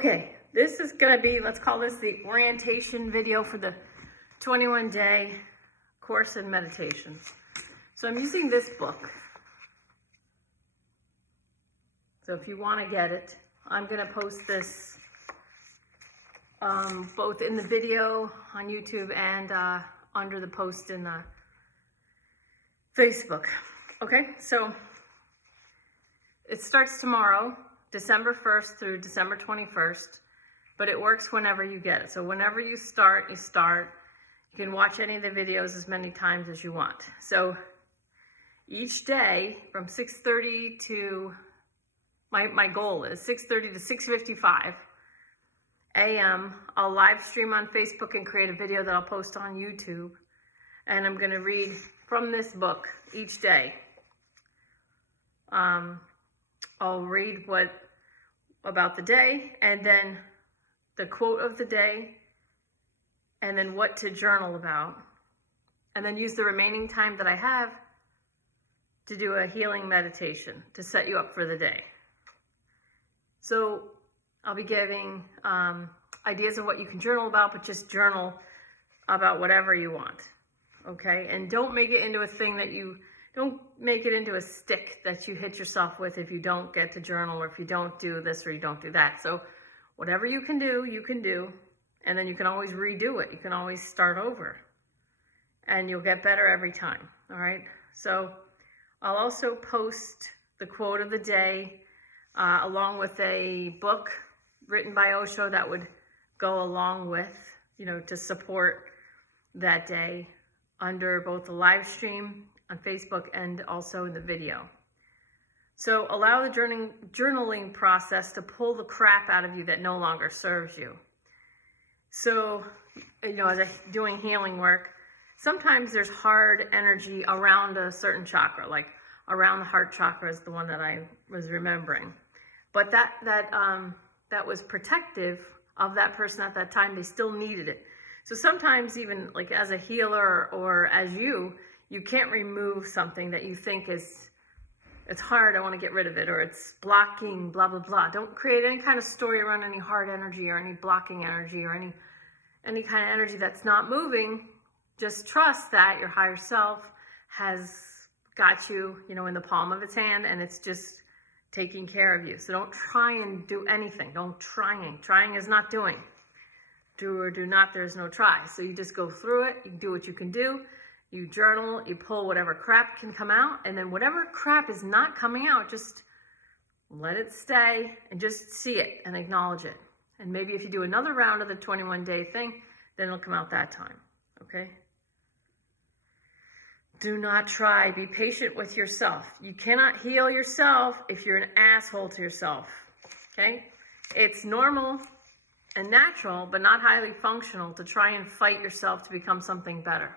Okay, this is going to be, let's call this the orientation video for the 21-day course in meditation. So I'm using this book. So if you want to get it, I'm going to post this both in the video on YouTube and under the post in Facebook. Okay, so it starts tomorrow, December 1st through December 21st, but it works whenever you get it. So whenever you start, you start. You can watch any of the videos as many times as you want. So each day from 6:30 to, my goal is 6:30 to 6:55 a.m. I'll live stream on Facebook and create a video that I'll post on YouTube. And I'm going to read from this book each day. I'll read about the day, and then the quote of the day, and then what to journal about, and then use the remaining time that I have to do a healing meditation to set you up for the day. So I'll be giving ideas of what you can journal about, but just journal about whatever you want, okay? And don't make it into a thing that don't make it into a stick that you hit yourself with if you don't get to journal, or if you don't do this or you don't do that. So whatever you can do, and then you can always redo it. You can always start over, and you'll get better every time, all right? So I'll also post the quote of the day along with a book written by Osho that would go along with, to support that day under both the live stream on Facebook and also in the video. So allow the journaling process to pull the crap out of you that no longer serves you. So, as I'm doing healing work, sometimes there's hard energy around a certain chakra, like around the heart chakra is the one that I was remembering. But that was protective of that person at that time. They still needed it. So sometimes even like as a healer or as you can't remove something that you think it's hard, I want to get rid of it, or it's blocking, blah, blah, blah. Don't create any kind of story around any hard energy or any blocking energy or any kind of energy that's not moving. Just trust that your higher self has got you, in the palm of its hand, and it's just taking care of you. So don't try and do anything. Don't trying. Trying is not doing. Do or do not, there's no try. So you just go through it. You do what you can do. You journal, you pull whatever crap can come out, and then whatever crap is not coming out, just let it stay and just see it and acknowledge it. And maybe if you do another round of the 21-day thing, then it'll come out that time, okay? Do not try. Be patient with yourself. You cannot heal yourself if you're an asshole to yourself, okay? It's normal and natural, but not highly functional to try and fight yourself to become something better.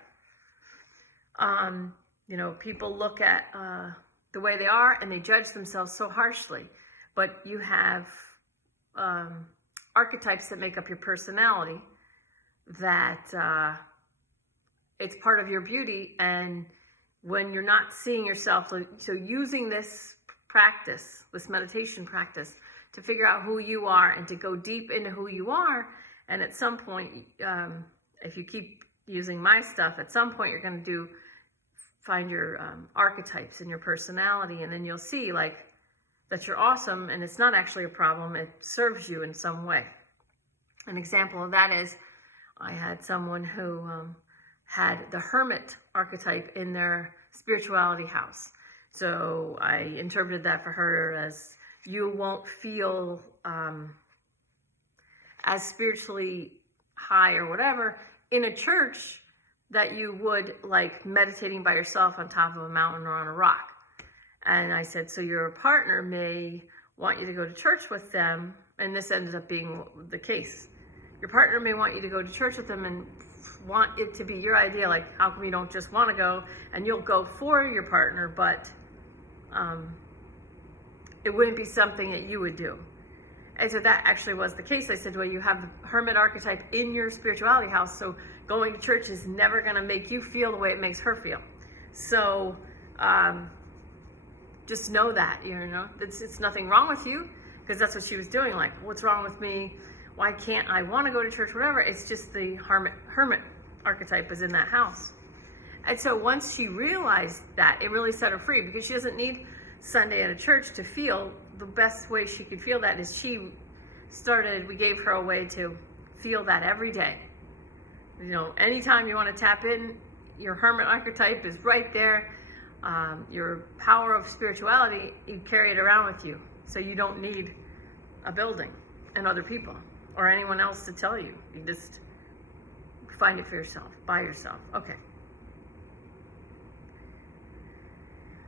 People look at the way they are and they judge themselves so harshly, but you have archetypes that make up your personality that it's part of your beauty. And when you're not seeing yourself, so using this practice, this meditation practice, to figure out who you are and to go deep into who you are, and at some point, if you keep using my stuff, at some point you're going to find your archetypes in your personality, and then you'll see that you're awesome, and it's not actually a problem. It serves you in some way. An example of that is I had someone who had the hermit archetype in their spirituality house. So I interpreted that for her as you won't feel as spiritually high or whatever in a church that you would like meditating by yourself on top of a mountain or on a rock. And I said, so your partner may want you to go to church with them, and this ended up being the case. Your partner may want you to go to church with them and want it to be your idea, like how come you don't just want to go, and you'll go for your partner, but it wouldn't be something that you would do. And so that actually was the case. I said, well, you have the hermit archetype in your spirituality house, so going to church is never going to make you feel the way it makes her feel. So just know that, it's nothing wrong with you. because that's what she was doing. Like, what's wrong with me? Why can't I want to go to church? Whatever. It's just the hermit archetype is in that house. And so once she realized that, it really set her free, because she doesn't need Sunday at a church to feel. The best way she could feel that is we gave her a way to feel that every day. You know, anytime you want to tap in, your hermit archetype is right there. Your power of spirituality, you carry it around with you. So you don't need a building and other people or anyone else to tell you. You just find it for yourself, by yourself. Okay.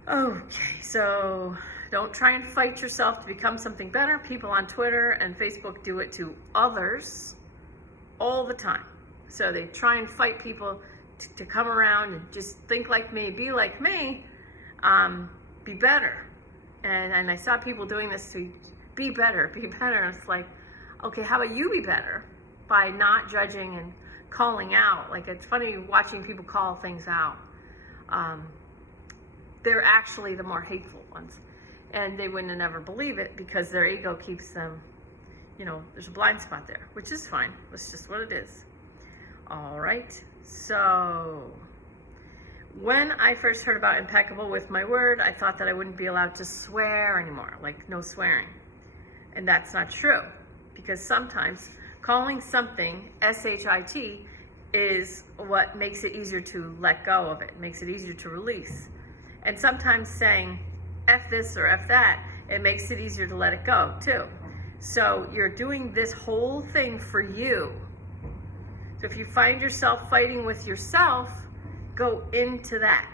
Okay, so don't try and fight yourself to become something better. People on Twitter and Facebook do it to others all the time. So they try and fight people to come around and just think like me, be like me, be better. And I saw people doing this to be better. And it's like, okay, how about you be better by not judging and calling out? Like, it's funny watching people call things out. They're actually the more hateful ones. And they wouldn't ever believe it because their ego keeps them, you know, there's a blind spot there, which is fine. That's just what it is. All right. So when I first heard about impeccable with my word, I thought that I wouldn't be allowed to swear anymore, like no swearing. And that's not true, because sometimes calling something S-H-I-T is what makes it easier to let go of it, makes it easier to release. And sometimes saying F this or F that, it makes it easier to let it go too. So you're doing this whole thing for you. So if you find yourself fighting with yourself, go into that.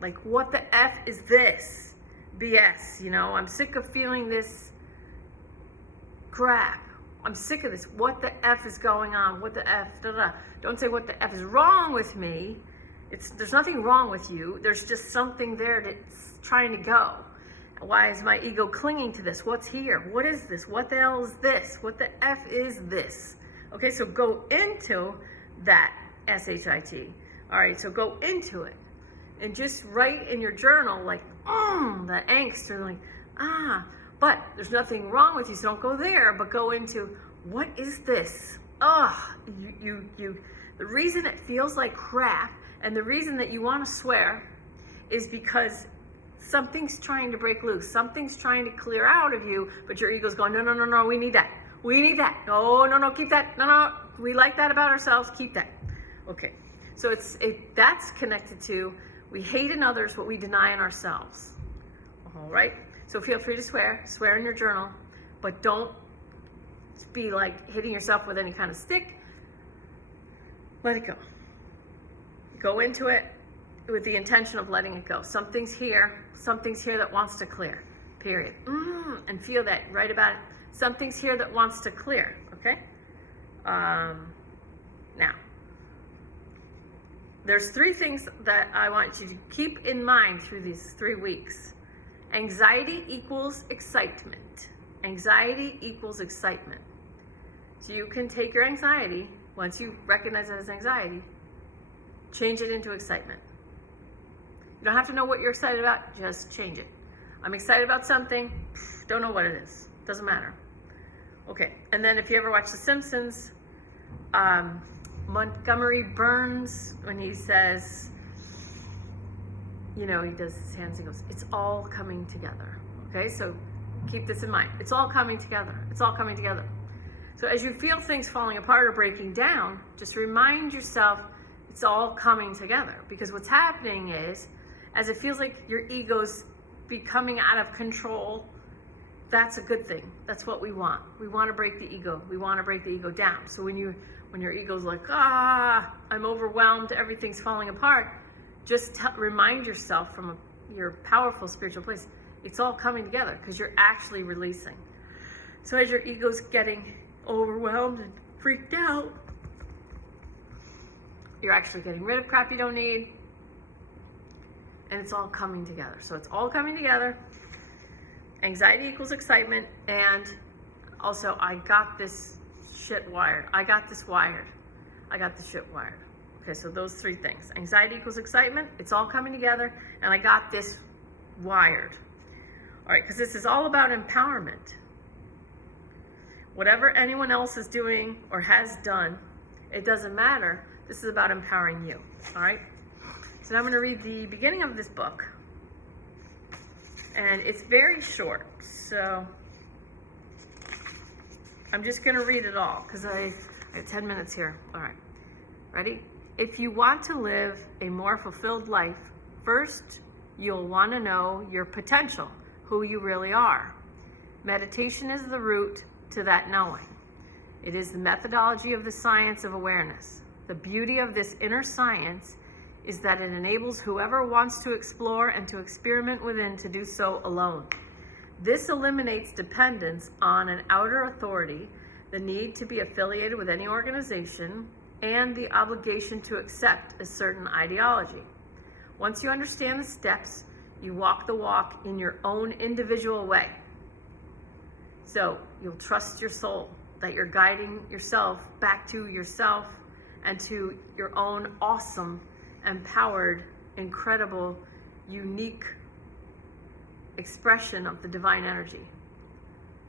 Like, what the F is this? BS, you know, I'm sick of feeling this crap. I'm sick of this. What the F is going on? What the F, da, da. Don't say what the F is wrong with me. There's nothing wrong with you. There's just something there that's trying to go. Why is my ego clinging to this? What's here? What is this? What the hell is this? What the F is this? Okay, so go into that S-H-I-T. All right, so go into it. And just write in your journal, like, that angst, or like, but there's nothing wrong with you, so don't go there, but go into, what is this? The reason it feels like crap, and the reason that you want to swear, is because something's trying to break loose. Something's trying to clear out of you, but your ego's going, no, we need that. We need that. No, keep that. No, we like that about ourselves. Keep that. Okay. So that's connected to, we hate in others what we deny in ourselves. All right. So feel free to swear in your journal, but don't be like hitting yourself with any kind of stick. Let it go. Go into it with the intention of letting it go. Something's here that wants to clear, period. And feel that, write about it. Something's here that wants to clear, okay? Now, there's 3 things that I want you to keep in mind through these 3 weeks. Anxiety equals excitement. Anxiety equals excitement. So you can take your anxiety, once you recognize it as anxiety, change it into excitement. You don't have to know what you're excited about, just change it. I'm excited about something, don't know what it is. Doesn't matter. Okay, and then if you ever watch The Simpsons, Montgomery Burns, when he says, you know, he does his hands, he goes, it's all coming together. Okay, so keep this in mind. It's all coming together. It's all coming together. So as you feel things falling apart or breaking down, just remind yourself it's all coming together. Because what's happening is, as it feels like your ego's becoming out of control, that's a good thing. That's what we want. We want to break the ego. We want to break the ego down. So when your ego's like, I'm overwhelmed, everything's falling apart, just remind yourself from your powerful spiritual place, it's all coming together because you're actually releasing. So as your ego's getting overwhelmed and freaked out, you're actually getting rid of crap you don't need, and it's all coming together. So it's all coming together. Anxiety equals excitement, and also I got this shit wired. I got this wired. I got the shit wired. Okay, so those 3 things. Anxiety equals excitement. It's all coming together, and I got this wired. All right, because this is all about empowerment. whatever anyone else is doing or has done, it doesn't matter. This is about empowering you, all right? So now I'm going to read the beginning of this book, and it's very short, so I'm just going to read it all because I have 10 minutes here. All right, ready? If you want to live a more fulfilled life, first you'll want to know your potential, who you really are. Meditation is the route to that knowing. It is the methodology of the science of awareness. The beauty of this inner science is that it enables whoever wants to explore and to experiment within to do so alone. This eliminates dependence on an outer authority, the need to be affiliated with any organization, and the obligation to accept a certain ideology. Once you understand the steps, you walk the walk in your own individual way. So you'll trust your soul, that you're guiding yourself back to yourself and to your own awesome, empowered, incredible, unique expression of the divine energy.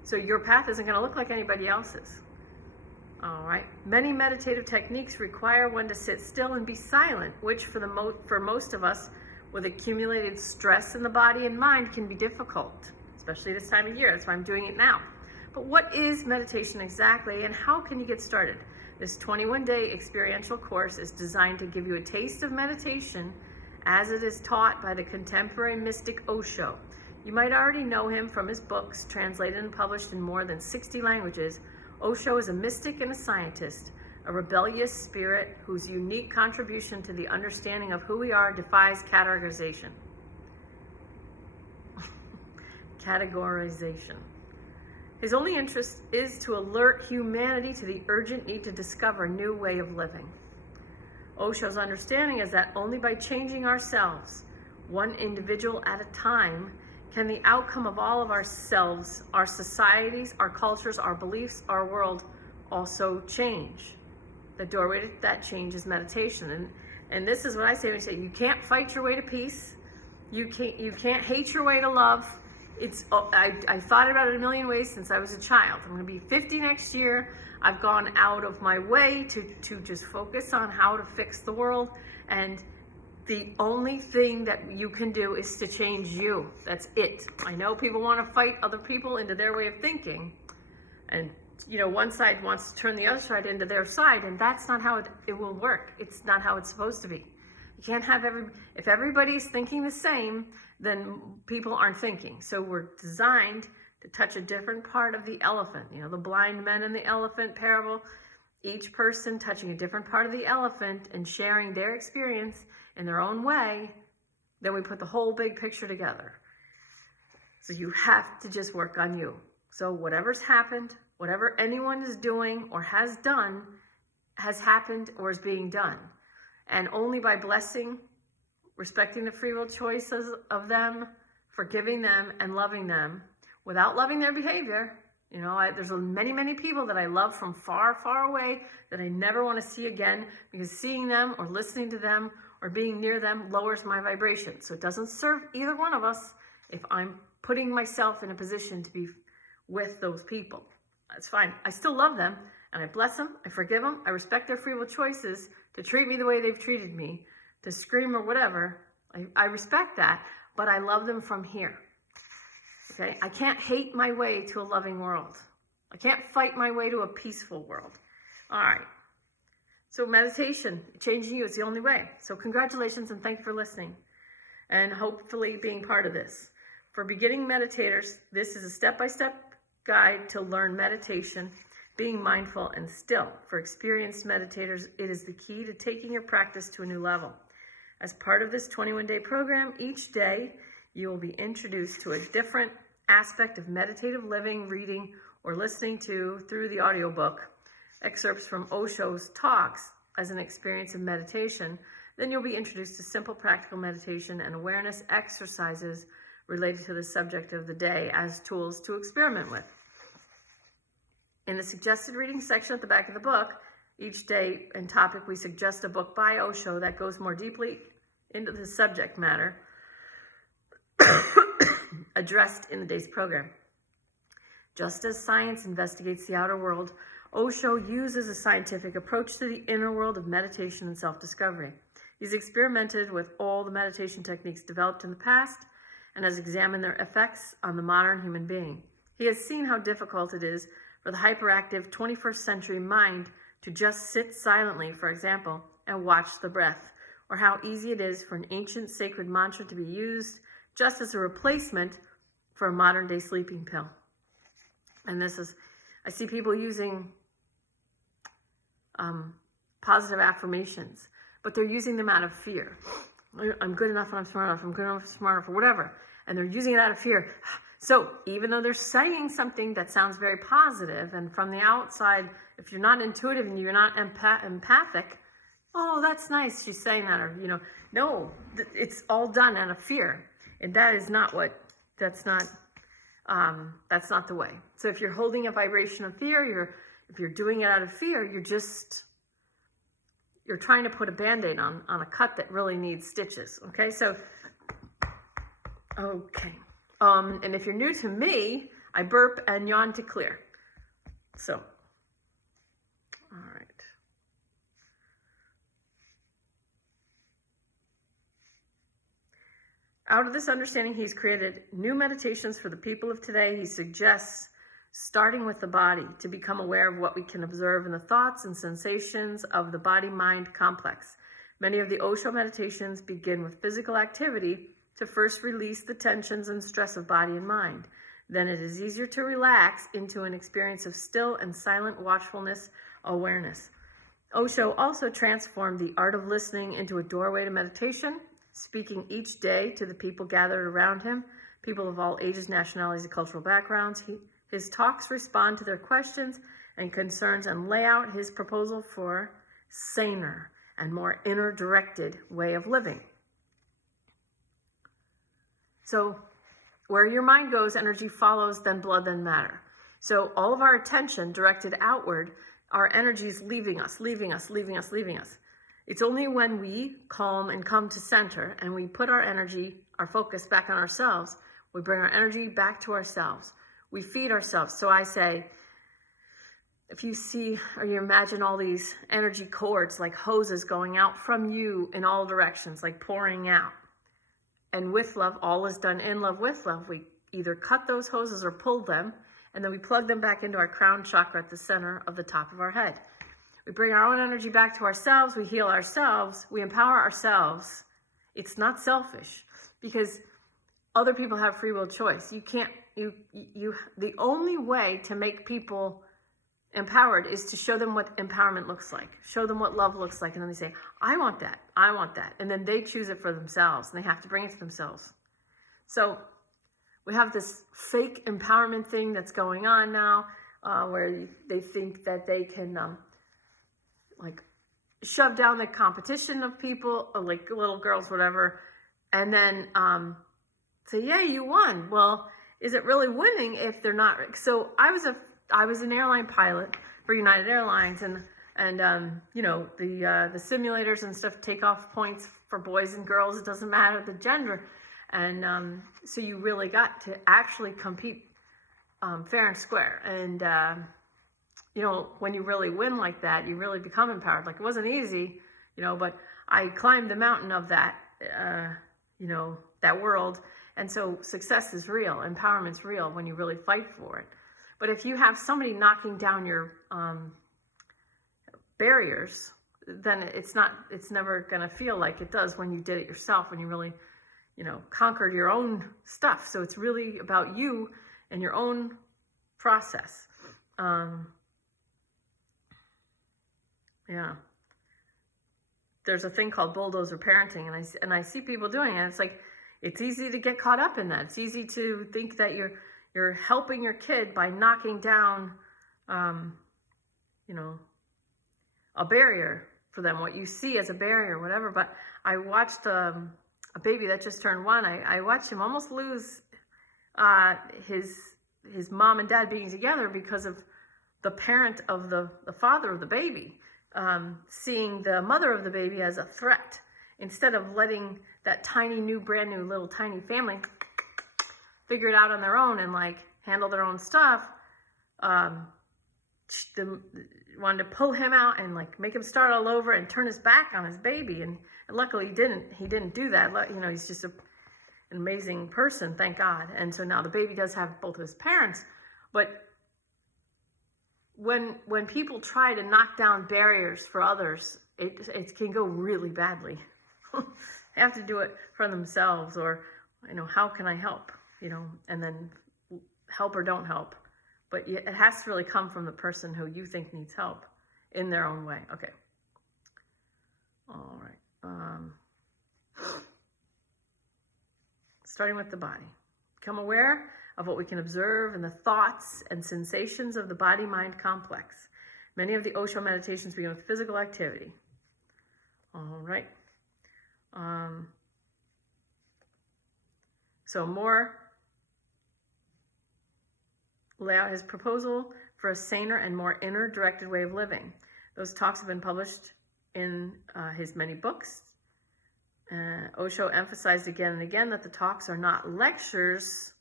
So your path isn't going to look like anybody else's. All right. Many meditative techniques require one to sit still and be silent, which for most of us with accumulated stress in the body and mind can be difficult, especially this time of year. That's why I'm doing it now. But what is meditation exactly, and how can you get started? This 21-day experiential course is designed to give you a taste of meditation as it is taught by the contemporary mystic Osho. You might already know him from his books, translated and published in more than 60 languages. Osho is a mystic and a scientist, a rebellious spirit whose unique contribution to the understanding of who we are defies categorization. Categorization. His only interest is to alert humanity to the urgent need to discover a new way of living. Osho's understanding is that only by changing ourselves, one individual at a time, can the outcome of all of ourselves, our societies, our cultures, our beliefs, our world also change. The doorway to that change is meditation. And this is what I say when you say you can't fight your way to peace. You can't hate your way to love. I thought about it a million ways since I was a child. I'm going to be 50 next year. I've gone out of my way to just focus on how to fix the world. And the only thing that you can do is to change you. That's it. I know people want to fight other people into their way of thinking. And, one side wants to turn the other side into their side. And that's not how it will work. It's not how it's supposed to be. You can't have if everybody's thinking the same, then people aren't thinking. So we're designed to touch a different part of the elephant. The blind men in the elephant parable, each person touching a different part of the elephant and sharing their experience in their own way, then we put the whole big picture together. So you have to just work on you. So whatever's happened, whatever anyone is doing or has done, has happened or is being done. And only by blessing, respecting the free will choices of them, forgiving them, and loving them, without loving their behavior. There's many, many people that I love from far, far away that I never want to see again, because seeing them or listening to them or being near them lowers my vibration. So it doesn't serve either one of us if I'm putting myself in a position to be with those people. That's fine. I still love them, and I bless them, I forgive them, I respect their free will choices to treat me the way they've treated me, to scream or whatever. I respect that, but I love them from here. Okay? I can't hate my way to a loving world. I can't fight my way to a peaceful world. All right. So meditation, changing you is the only way. So congratulations and thank you for listening and hopefully being part of this. For beginning meditators, this is a step-by-step guide to learn meditation, being mindful and still. For experienced meditators, it is the key to taking your practice to a new level. As part of this 21-day program, each day you will be introduced to a different aspect of meditative living, reading, or listening to, through the audiobook, excerpts from Osho's talks as an experience of meditation. Then you'll be introduced to simple practical meditation and awareness exercises related to the subject of the day as tools to experiment with. In the suggested reading section at the back of the book, each day and topic, we suggest a book by Osho that goes more deeply into the subject matter addressed in the day's program. Just as science investigates the outer world, Osho uses a scientific approach to the inner world of meditation and self-discovery. He's experimented with all the meditation techniques developed in the past and has examined their effects on the modern human being. He has seen how difficult it is for the hyperactive 21st century mind to just sit silently, for example, and watch the breath, or how easy it is for an ancient sacred mantra to be used just as a replacement for a modern-day sleeping pill. And this is, I see people using positive affirmations, but they're using them out of fear. I'm good enough and I'm smart enough, I'm good enough and smart enough, or whatever. And they're using it out of fear. So even though they're saying something that sounds very positive, and from the outside, if you're not intuitive and you're not empathic, oh, that's nice, she's saying that, or, no, it's all done out of fear. And that is not that's not the way. So if you're holding a vibration of fear, if you're doing it out of fear, you're trying to put a Band-Aid on a cut that really needs stitches. Okay, so, okay. And if you're new to me, I burp and yawn to clear. So, all right. Out of this understanding, he's created new meditations for the people of today. He suggests starting with the body to become aware of what we can observe in the thoughts and sensations of the body-mind complex. Many of the Osho meditations begin with physical activity to first release the tensions and stress of body and mind. Then it is easier to relax into an experience of still and silent watchfulness awareness. Osho also transformed the art of listening into a doorway to meditation, speaking each day to the people gathered around him, people of all ages, nationalities, and cultural backgrounds. His talks respond to their questions and concerns and lay out his proposal for saner and more inner-directed way of living. So where your mind goes, energy follows, then blood, then matter. So all of our attention directed outward, our energy is leaving us, leaving us, leaving us, leaving us. It's only when we calm and come to center and we put our energy, our focus back on ourselves, we bring our energy back to ourselves. We feed ourselves. So I say, if you see or you imagine all these energy cords like hoses going out from you in all directions, like pouring out. And with love, all is done in love with love. We either cut those hoses or pull them, and then we plug them back into our crown chakra at the center of the top of our head. We bring our own energy back to ourselves. We heal ourselves. We empower ourselves. It's not selfish because other people have free will choice. You can't, the only way to make people empowered is to show them what empowerment looks like. Show them what love looks like. And then they say, I want that. I want that. And then they choose it for themselves and they have to bring it to themselves. So we have this fake empowerment thing that's going on now where they think that they can like shove down the competition of people, or like little girls, whatever, and then say, yeah, you won. Well, is it really winning if they're not? So I was an airline pilot for United Airlines, and the simulators and stuff take off points for boys and girls. It doesn't matter the gender, and so you really got to actually compete fair and square. And when you really win like that, you really become empowered. Like, it wasn't easy, but I climbed the mountain of that, that world. And so success is real, empowerment's real when you really fight for it. But if you have somebody knocking down your barriers, then it's never going to feel like it does when you did it yourself, when you really, conquered your own stuff. So it's really about you and your own process. Yeah. There's a thing called bulldozer parenting, and I see people doing it. It's like, it's easy to get caught up in that. It's easy to think that you're helping your kid by knocking down, a barrier for them, what you see as a barrier, whatever. But I watched a baby that just turned 1. I watched him almost lose his mom and dad being together because of the parent of the father of the baby. Seeing the mother of the baby as a threat instead of letting that brand new little tiny family figure it out on their own and like handle their own stuff. wanted to pull him out and like make him start all over and turn his back on his baby. And luckily he didn't do that. You know, he's just an amazing person, thank God. And so now the baby does have both of his parents. But when people try to knock down barriers for others, it can go really badly. They have to do it for themselves, or, you know, how can I help? You know, and then help or don't help. But it has to really come from the person who you think needs help in their own way. Okay. All right. Starting with the body. Become aware of what we can observe in the thoughts and sensations of the body-mind complex. Many of the Osho meditations begin with physical activity. All right. So more lay out his proposal for a saner and more inner-directed way of living. Those talks have been published in his many books. Osho emphasized again and again that the talks are not lectures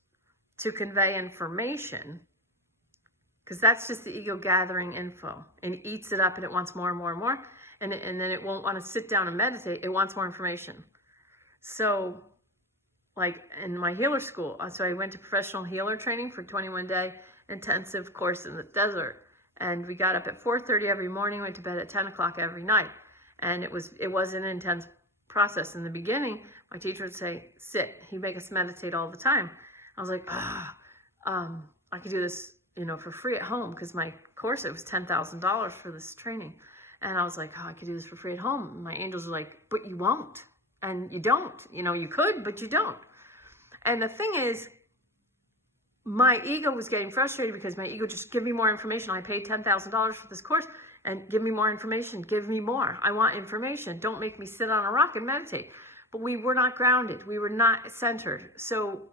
to convey information, because that's just the ego gathering info, and it eats it up and it wants more and more and more, and then it won't want to sit down and meditate. It wants more information. So, like in my healer school, so I went to professional healer training for 21-day intensive course in the desert, and we got up at 4:30 every morning, went to bed at 10 o'clock every night, and it was an intense process. In the beginning, my teacher would say, sit. He'd make us meditate all the time. I was like, I could do this, you know, for free at home, because my course, it was $10,000 for this training. And I was like, I could do this for free at home. And my angels are like, but you won't. And you don't. You know, you could, but you don't. And the thing is, my ego was getting frustrated because my ego just give me more information. I paid $10,000 for this course, and give me more information. Give me more. I want information. Don't make me sit on a rock and meditate. But we were not grounded. We were not centered. So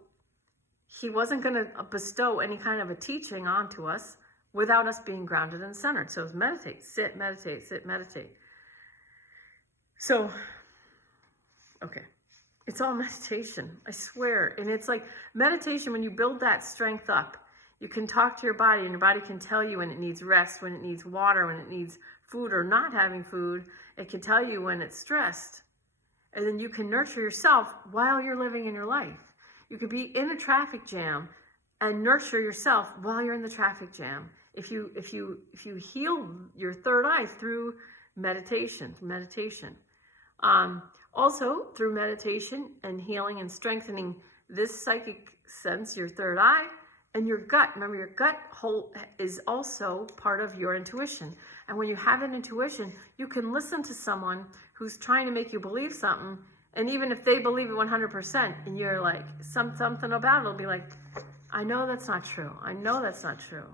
he wasn't going to bestow any kind of a teaching onto us without us being grounded and centered. So it was meditate, sit, meditate, sit, meditate. So, okay. It's all meditation, I swear. And it's like meditation, when you build that strength up, you can talk to your body, and your body can tell you when it needs rest, when it needs water, when it needs food or not having food. It can tell you when it's stressed. And then you can nurture yourself while you're living in your life. You could be in a traffic jam and nurture yourself while you're in the traffic jam. If you heal your third eye through meditation. Also, through meditation and healing and strengthening this psychic sense, your third eye, and your gut. Remember, your gut hole is also part of your intuition. And when you have an intuition, you can listen to someone who's trying to make you believe something, and even if they believe it 100%, and you're like, something about it will be like, I know that's not true. I know that's not true.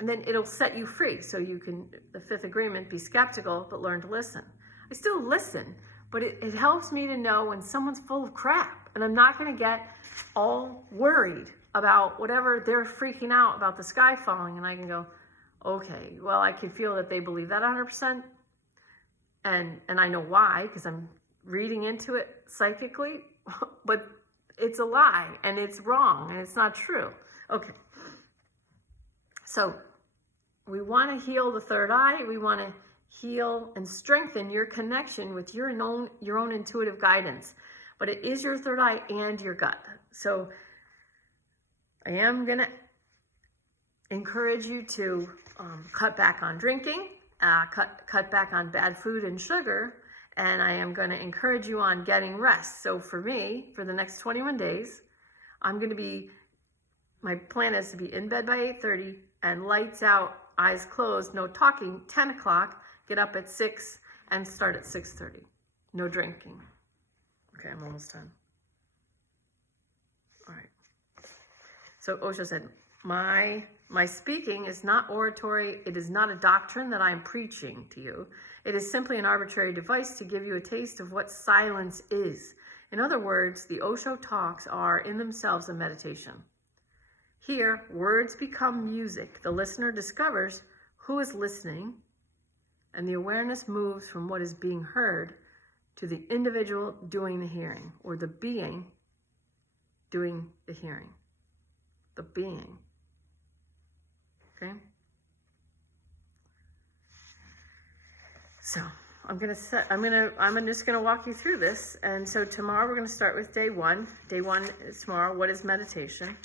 And then it'll set you free. So you can, the fifth agreement, be skeptical, but learn to listen. I still listen, but it helps me to know when someone's full of crap, and I'm not going to get all worried about whatever they're freaking out about the sky falling, and I can go, okay, well, I can feel that they believe that 100%, and I know why, because I'm reading into it psychically, but it's a lie, and it's wrong, and it's not true. Okay, so we want to heal the third eye. We want to heal and strengthen your connection with your own intuitive guidance, but it is your third eye and your gut. So I am going to encourage you to cut back on drinking, cut back on bad food and sugar, and I am going to encourage you on getting rest. So for me, for the next 21 days, my plan is to be in bed by 8:30 and lights out, eyes closed, no talking, 10 o'clock, get up at 6 and start at 6:30. No drinking. Okay, I'm almost done. All right. So Osho said, my speaking is not oratory. It is not a doctrine that I am preaching to you. It is simply an arbitrary device to give you a taste of what silence is. In other words, the Osho talks are in themselves a meditation. Here, words become music. The listener discovers who is listening, and the awareness moves from what is being heard to the individual doing the hearing, or the being doing the hearing. The being. Okay. So I'm just gonna walk you through this. And so tomorrow we're gonna start with day one. Day one is tomorrow. What is meditation?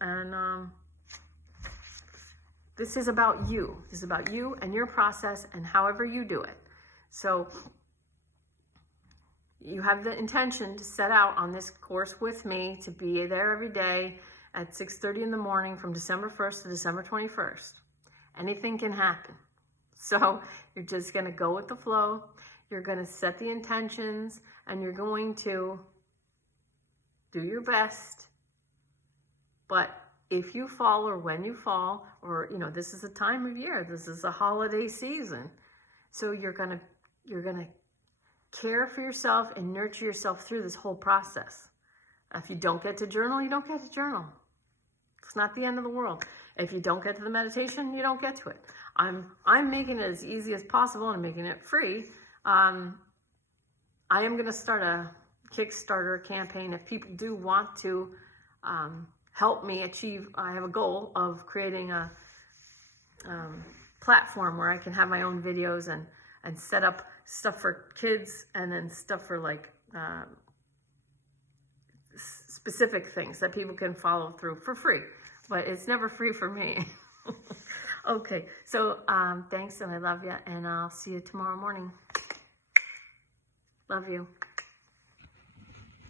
And this is about you. This is about you and your process and however you do it. So you have the intention to set out on this course with me, to be there every day at 6:30 in the morning from December 1st to December 21st. Anything can happen. So you're just going to go with the flow. You're going to set the intentions and you're going to do your best. But if you fall or when you fall, or, you know, this is a time of year, this is a holiday season. So you're going to care for yourself and nurture yourself through this whole process. If you don't get to journal, you don't get to journal. It's not the end of the world. If you don't get to the meditation, you don't get to it. I'm making it as easy as possible and making it free. I am going to start a Kickstarter campaign. If people do want to help me achieve, I have a goal of creating a platform where I can have my own videos and set up stuff for kids and then stuff for like specific things that people can follow through for free. But it's never free for me. Okay, so thanks and I love you, and I'll see you tomorrow morning. Love you.